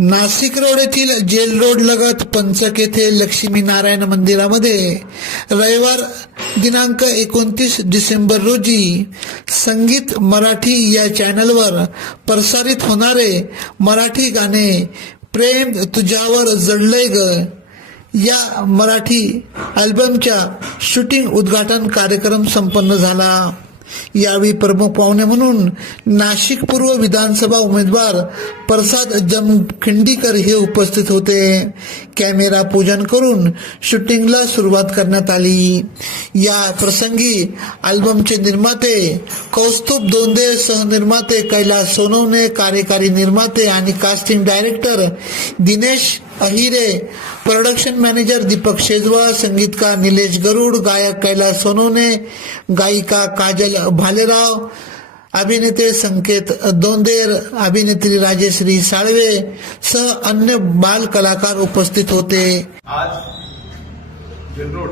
Nashik road येथील jail road लगत पंचक येथे लक्ष्मी नारायण मंदिरामध्ये रविवार दिनांक एकोणतीस डिसेंबर रोजी संगीत मराठी या चॅनलवर प्रसारित होणारे मराठी गाणे प्रेम तुझ्यावर जडलंय ग. या मराठी अल्बमच्या शूटिंग उद्घाटन कार्यक्रम संपन्न झाला. यावेळी प्रमुख पाहुणे म्हणून नाशिक पूर्व विधानसभा उमेदवार प्रसाद जमखिंडीकर हे उपस्थित होते. कॅमेरा पूजन करून शूटिंगला सुरुवात करण्यात आली. या प्रसंगी अल्बमचे निर्माते कौस्तुभ दोंदे सहनिर्माते कैलास सोनवणे कार्यकारी निर्माते आणि casting director Dinesh Ahire production manager Deepak Shejwa संगीतकार निलेश गरुड गायक कैलास सोनोने गायिका काजल भालेराव अभिनेते संकेत दोंदेर अभिनेत्री राजेश्री साळवे सह अन्य बाल कलाकार उपस्थित होते. आज जनरोड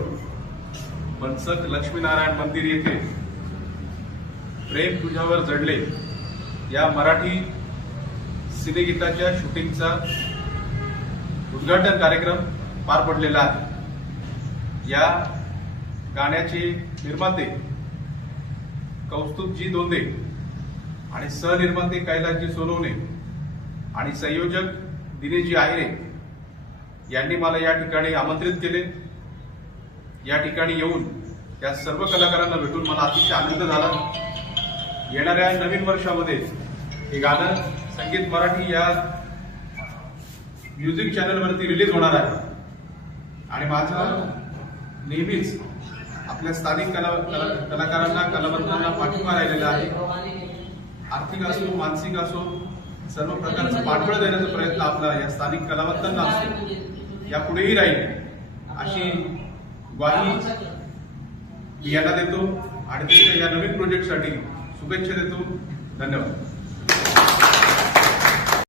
रोड लक्ष्मीनारायण मंदिर येथे प्रेम तुझ्यावर जडले. या मराठी सिनेगीताच्या शूटिंगचा उद्घाटन कार्यक्रम पार पडलेला आहे. या गाण्याचे निर्माते कौस्तुभजी दोंदे आणि सहनिर्माते कैलासजी सोनवणे आणि संयोजक दिनेशजी आहिरे यांनी मला या ठिकाणी आमंत्रित केले. या ठिकाणी येऊन या सर्व कलाकारांना भेटून मला अतिशय आनंद झाला. येणाऱ्या नवीन वर्षामध्ये हे गाणं संगीत मराठी या म्युझिक चॅनलवरती रिलीज होणार आहे. आणि माझं नेहमीच आपल्या स्थानिक कला कला- कलाकारांना कलावंतांना पाठिंबा राहिलेला आहे. आर्थिक असो मानसिक असो सर्व प्रकारचं पाठबळ देण्याचा प्रयत्न आपला या स्थानिक कलावंतांना असतो. यापुढेही राहील अशी ग्वाही मी यांना देतो. आणि या नवीन प्रोजेक्टसाठी शुभेच्छा देतो. धन्यवाद.